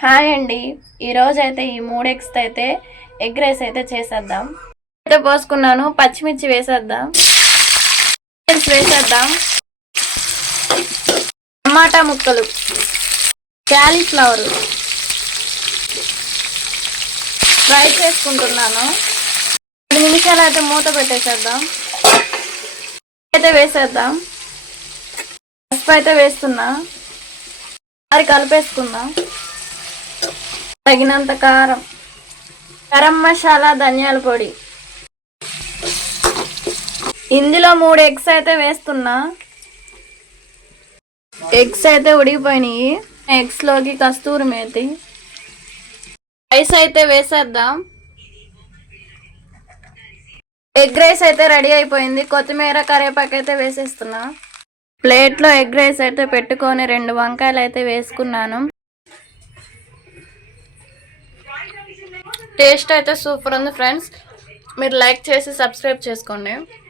Hi అండి. ఈరోజు అయితే ఈ 3 ఎగ్స్ అయితే ఎగ్ రైస్ అయితే చేసేద్దాం. అయితే పోసుకున్నాను, పచ్చిమిర్చి వేసేద్దాం, వేసేద్దాం, టమాటా ముక్కలు, క్యాలీఫ్లవర్ ఫ్రై చేసుకుంటున్నాను. 10 నిమిషాలు అయితే మూత పెట్టేసేద్దాం. అయితే వేసేద్దాం, పసుపు అయితే వేస్తున్నా, అది కలిపేసుకుందాం. తగినంత కారం, గరం మసాలా, ధనియాల పొడి. ఇందులో 3 ఎగ్స్ అయితే వేస్తున్నా. ఎగ్స్ అయితే ఉడికిపోయినాయి. ఎగ్స్ లోకి కస్తూరి మేతి, రైస్ అయితే వేసేద్దాం. ఎగ్ రైస్ అయితే రెడీ అయిపోయింది. కొత్తిమీర, కరివేపాకు అయితే వేసేస్తున్నా. ప్లేట్లో ఎగ్ రైస్ అయితే పెట్టుకొని 2 వంకాయలు అయితే వేసుకున్నాను. టేస్ట్ అయితే సూపర్ ఉంది ఫ్రెండ్స్. మీరు లైక్ చేసి సబ్స్క్రైబ్ చేసుకోండి.